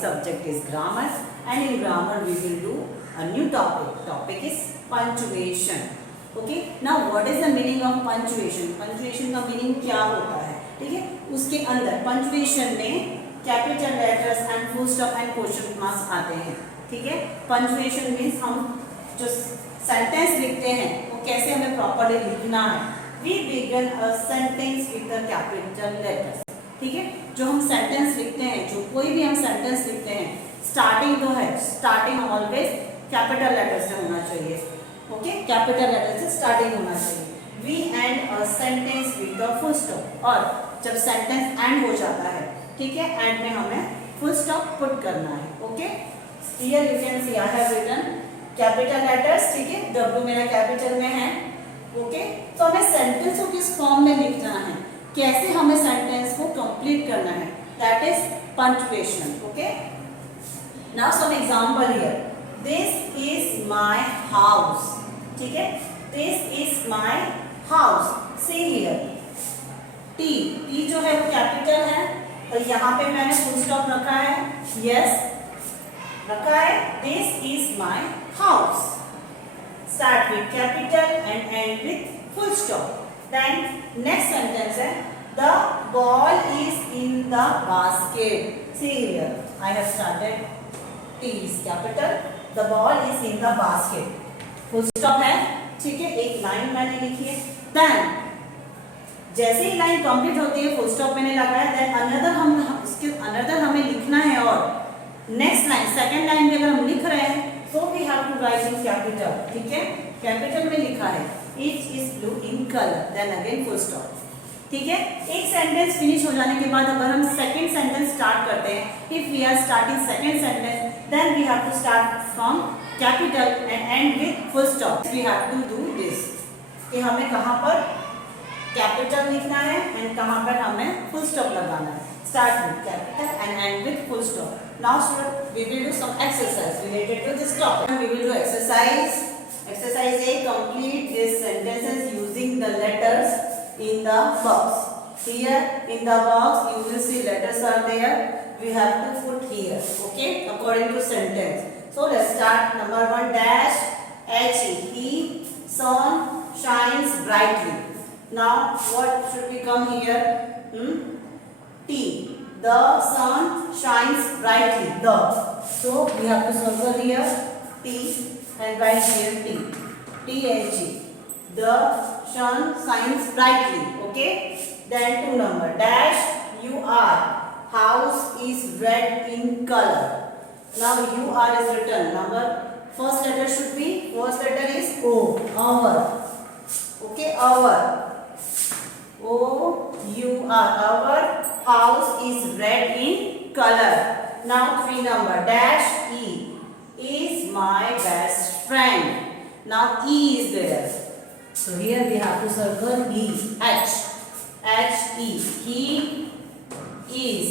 subject is grammar, and in grammar we will do a new topic. Topic is punctuation. Okay, now what is the meaning of punctuation? Punctuation का meaning क्या होता है? ठीक है, उसके अंदर punctuation में capital letters and full stop and question marks आते हैं. ठीक है, पंक्चुएशन मीन्स हम जो सेंटेंस लिखते हैं वो कैसे हमें प्रॉपर्ली लिखना है. We begin a sentence with the capital letters. ठीक है, जो हम सेंटेंस लिखते हैं, जो कोई भी हम सेंटेंस लिखते हैं, स्टार्टिंग जो है, स्टार्टिंग ऑलवेज कैपिटल लेटर से होना चाहिए. ओके, कैपिटल लेटर से स्टार्टिंग होना चाहिए. We end a sentence with the full stop. और जब सेंटेंस एंड हो जाता है, ठीक है, एंड में हमें फुल स्टॉप पुट करना है. Okay, here you can see I have written capital letters. ठीक है, डब्ल्यू मेरा कैपिटल में है. ओके, तो हमें सेंटेंस को किस फॉर्म में लिखना है, कैसे हमें सेंटेंस को कंप्लीट करना है, that is punctuation. Okay, now some example here. This is my house. ठीक है, this is my house. See here, T, T जो है वो कैपिटल है और यहाँ पे मैंने फुल स्टॉप रखा है. यस, रखा है. This is my house. Start with capital and end with full stop. Then next sentence है the ball is in the basket. See here, I have started. T is capital, the ball is in the basket. Full stop है. ठीक है, एक line मैंने लिखी है. Then जैसे ही line complete होती है, फुल स्टॉप मैंने लगाया. देन अनदर हम इसके अनदर हमें लिखना है. और नेक्स्ट लाइन, सेकंड लाइन में अगर हम लिख रहे हैं so we have to write in capital. ठीक है, कैपिटल में लिखा है it is blue in colour. Then again full stop. ठीक है, एक सेंटेंस फिनिश हो जाने के बाद अगर हम सेकंड सेंटेंस स्टार्ट करते हैं, if we are starting second sentence, then we have to start from capital and end with full stop. We have to do this कि हमें कहाँ पर कैपिटल लिखना है एंड कहाँ पर हमें फुल स्टॉप लगाना है. Start with capital and end with full stop. Now student, we will do some exercise related to this topic. We will do exercise. Exercise A, complete these sentences using the letters in the box. Here in the box you will see letters are there. We have to put here. Okay, according to sentence. So let's start. Number 1, dash H-E. He sun shines brightly. Now what should become here? T. The sun shines brightly. The. So we have to circle here T and write here T. T-H-E. The sun shines brightly. Okay. Then 2 number. Dash U-R. House is red in color. Now U-R is written. Number first letter should be, first letter is O. Our. Okay. Our. O-U-R. Our house is red in color. Now 3 number. Dash E. Is my best friend. Now E is there. So here we have to circle E. H. H-E. He is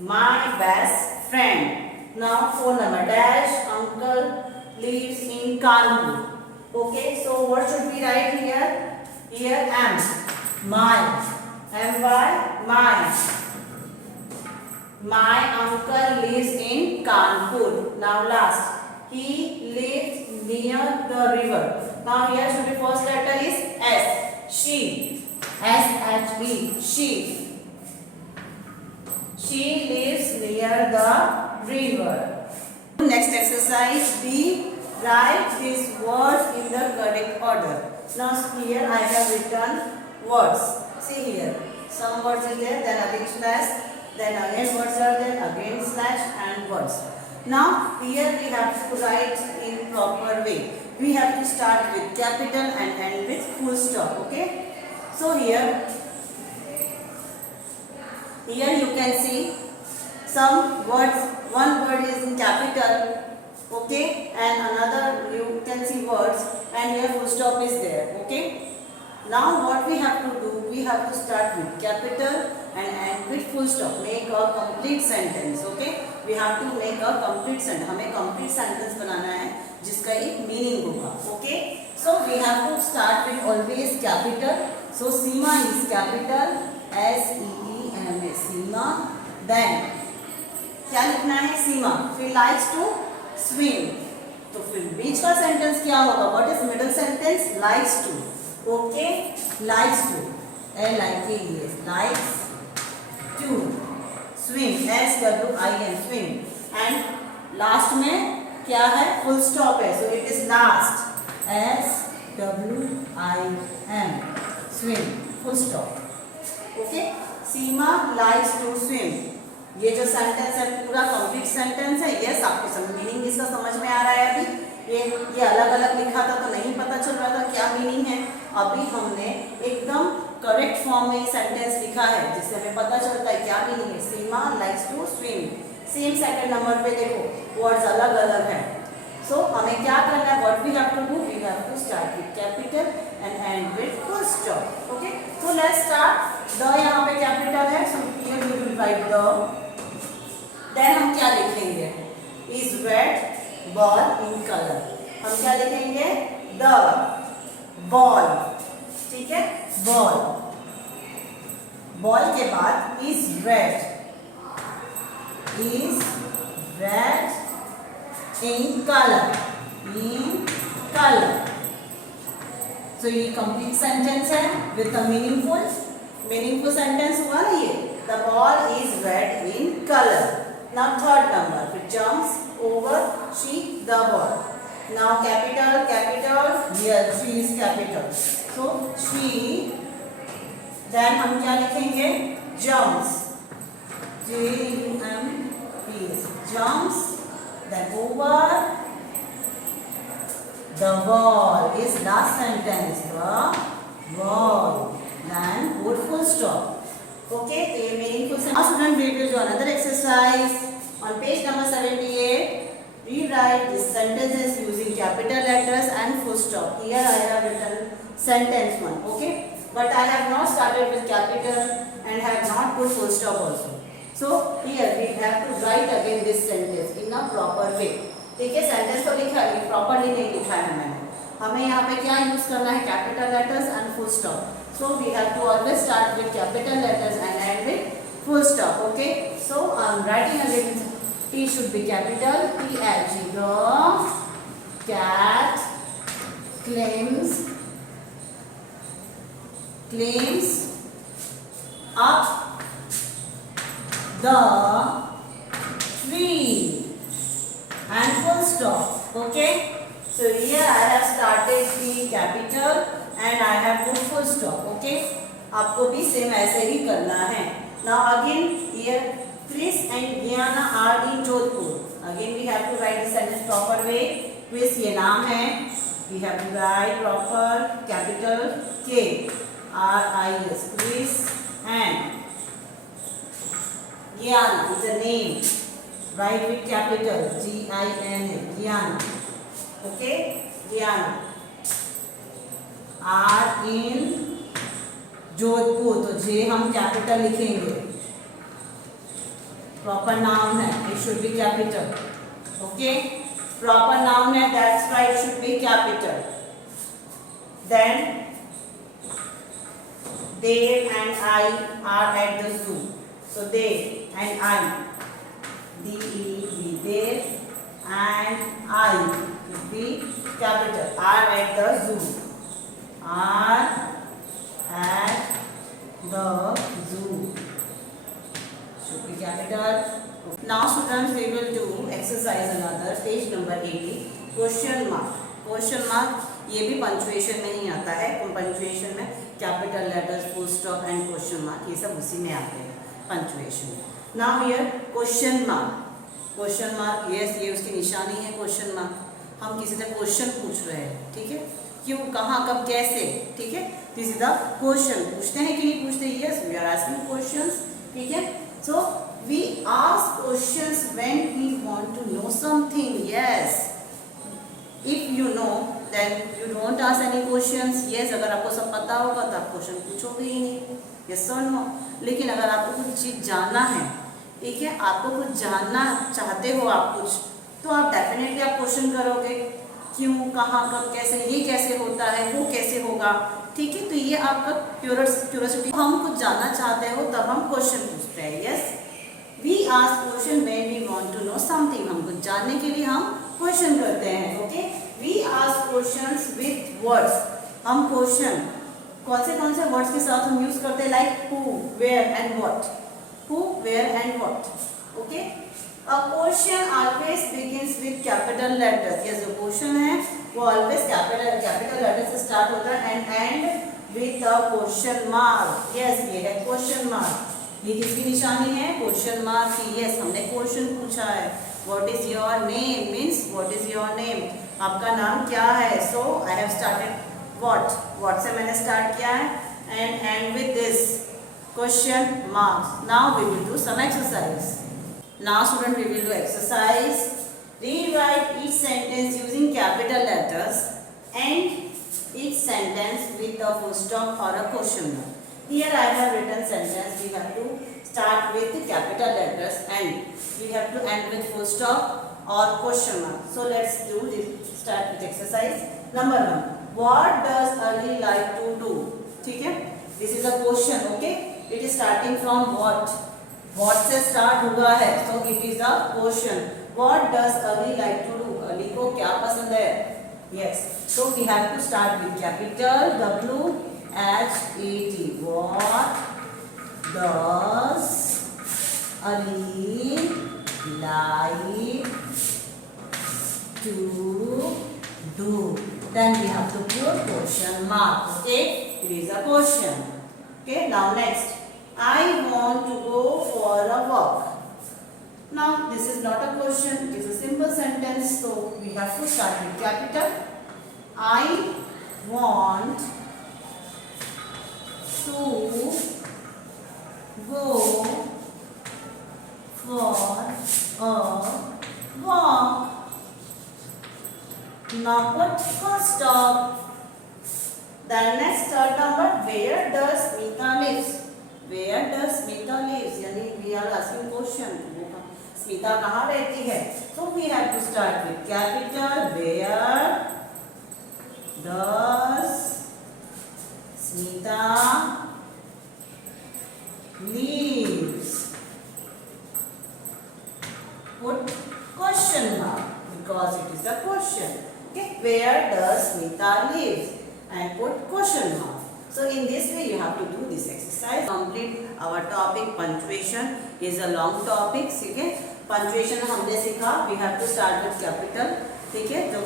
my best friend. Now 4 number. Dash uncle lives in Kanpur. Okay, so what should we write here? Here M. My. M-Y. My. My uncle lives in Kanpur. Now last. He lives near the river. Now here should be first letter is S. She. S-H-E. She. She lives near the river. Next exercise B. Write these words in the correct order. Now here I have written words. See here. Some words is there, then again slash, then again words are there, again slash and words. Now here we have to write in proper way. We have to start with capital and end with full stop. Okay. So here you can see some words. One word is in capital. Okay, and another you can see words, and here full stop is there. Okay. Now what we have to do? We have to start with capital and end with full stop. Make a complete sentence. Okay. We have to make a complete sentence. हमें complete sentence बनाना है जिसका एक meaning होगा. Okay. So we have to start with always capital. So Seema is capital S-E-E-M-A. Seema. Then क्या लिखना है? सीमा। फिर likes to swim, तो फिर बीच का सेंटेंस क्या होगा? What is middle sentence? Likes to. Okay, likes to, LIKES, likes to swim, SWIM, swim. And last में क्या है? फुल स्टॉप है, so it is last, SWIM, swim, full stop. Okay, Seema likes to swim. ये जो sentence है पूरा complete sentence है। Yes, आपको सब मीनिंग इसका समझ में आ रहा है? अभी ये अलग अलग लिखा था तो नहीं पता चल रहा था क्या मीनिंग है। अभी हमने एकदम करेक्ट फॉर्म में सेंटेंस लिखा है जिससे हमें पता चलता है क्या मीनिंग है। Seema likes to swim. Same second number पे देखो वर्ड्स अलग अलग है। सो हमें क्या करना है? What we have to do? We have to start with capital and end with full stop. Okay, so let's start. The यहाँ पे कैपिटल है, so here we will write the. देन हम क्या लिखेंगे? Is red ball in colour. हम क्या लिखेंगे? द बॉल, ठीक है, बॉल। बॉल के बाद is red in colour, in colour. So ये कंप्लीट सेंटेंस है विद अ मीनिंगफुल सेंटेंस हुआ ना ये। The ball is red in colour. Now third number, it jumps over she the ball. Now capital, here she is capital. So she, then हम क्या लिखेंगे? Jumps, JUMPS, jumps, then over the ball is last sentence, the ball, then put full stop. Okay, तो ये meaningful से। Now student, we will do another exercise on page number 78. Rewrite these sentences using capital letters and full stop. Here I have written sentence 1. Okay, but I have not started with capital and have not put full stop also. So here we have to write again this sentence in a proper way. ठीक है, sentence तो लिखा है, properly नहीं लिखा है मैंने। हमें यहाँ पे क्या यूज करना है? Capital letters and full stop. So we have to always start with capital letters and end with full stop. Okay. So I'm writing again. T should be capital. TH. The cat claims up the tree and full stop. Okay. So here I have started the capital and I have put full stop. Okay, आपको भी same ऐसे ही करना है. Now again here Chris and Diana are in Jodhpur. Again we have to write the sentence proper way. Chris ये नाम है, we have to write proper capital KRIS, Chris, and Diana is a name. Write with capital GINA, Diana. Okay, Diana are in Jodhpur, तो J हम capital लिखेंगे. Proper noun है, it should be capital. Okay, proper noun है, that's why it should be capital. Then Dev and I are at the zoo, so Dev and I, DEV, Dev and I should be capital. Are at the zoo, are at the zoo should be capital. Now students, we will do exercise another, page number 80. Question mark ये भी punctuation में ही आता है. Punctuation में capital letters, full stop and question mark, ये सब उसी में आते हैं पंचुएशन में. Now here question mark, yes, ये उसकी निशानी है क्वेश्चन मार्क. हम किसी से क्वेश्चन पूछ रहे हैं, ठीक है, क्यों, कहाँ, कब, कैसे, ठीक है, दिस इज द क्वेश्चन. पूछते हैं कि नहीं पूछते? Yes, we are asking questions, ठीक है. So we ask questions when we want to know something. Yes, if you know then you don't ask any questions. Yes, अगर आपको सब पता होगा तो आप क्वेश्चन पूछोगे ही नहीं. यस और नो. लेकिन अगर आपको कुछ चीज़ जानना है, ठीक है, आपको कुछ जानना चाहते हो आप कुछ, तो आप डेफिनेटली आप क्वेश्चन करोगे. क्यों, कहाँ, कब, कैसे, ये कैसे होता है, वो कैसे होगा, ठीक है. तो ये आपका क्यूरियोसिटी. हम कुछ जानना चाहते हो तब हम क्वेश्चन पूछते हैं. Yes, we ask question when we want to know something, हम कुछ जानने के लिए हम क्वेश्चन करते हैं. Okay, we ask questions with words. हम क्वेश्चन कौन से वर्ड्स के साथ हम यूज करते हैं, like who, where and what. Who, where and what. Okay, a question always begins with capital letters. ये जो क्वेश्चन है वो ऑलवेज कैपिटल लेटर से स्टार्ट होता है and end with a question mark. Yes, ये है क्वेश्चन मार्क. ये किसकी निशानी है, क्वेश्चन मार्क की. यस, हमने क्वेश्चन पूछा है. What is your name means what is your name, आपका नाम क्या है. So I have started what से मैंने स्टार्ट किया है and with this question marks. Now we will do some exercise. Now student we will do exercise. Rewrite each sentence using capital letters and each sentence with a full stop or a question mark. Here I have written sentence. We have to start with capital letters and we have to end with full stop or question mark. So let's do this. Start with exercise. Number 1. What does Ali like to do? ठीक है? This is a question. Okay? It is starting from what? What से start हुआ है. So it is a question. What does Ali like to do? Ali को क्या पसंद है? Yes. So we have to start with capital W H A T. What does Ali like to do? Then we have to put question mark. Okay? It is a question. Okay? Now next. I want to go for a walk. Now this is not a question, it is a simple sentence, so we have to start with capital. I want to go for a walk. Now put full stop. Then next third number, where does Smita lives? Where does Smita lives? यानी we are asking question. Smita कहाँ रहती है? So we have to start with capital. Where does Smita lives? Put question mark because it is a question. Okay, where does Smita lives? And put question mark. So in this way you have to do this exercise. Complete our topic. Punctuation is a long topic. ठीक है? Punctuation हमने सीखा. We have to start with capital. ठीक है, जो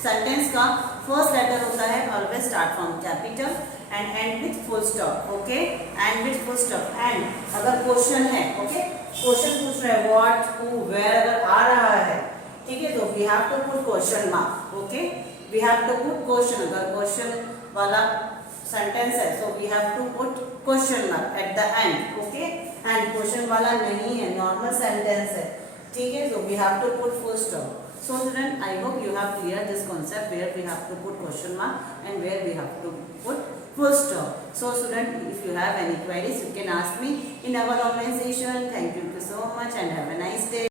sentence का first letter होता है always start from capital and end with full stop. Okay, and with full stop. And अगर क्वेश्चन है, ओके, क्वेश्चन पूछ रहे हैं व्हाट, हु, वेयर अगर आ रहा है, ठीक है, तो we have to put question mark. Okay, we have to put question. अगर क्वेश्चन वाला सेंटेंस है so we have to put question mark at the end. Okay, and question वाला नहीं है, नॉर्मल सेंटेंस है, ठीक है, so we have to put full stop. So student, I hope you have clear this concept where we have to put question mark and where we have to put full stop. So student, if you have any queries you can ask me in our online session. Thank you so much and have a nice day.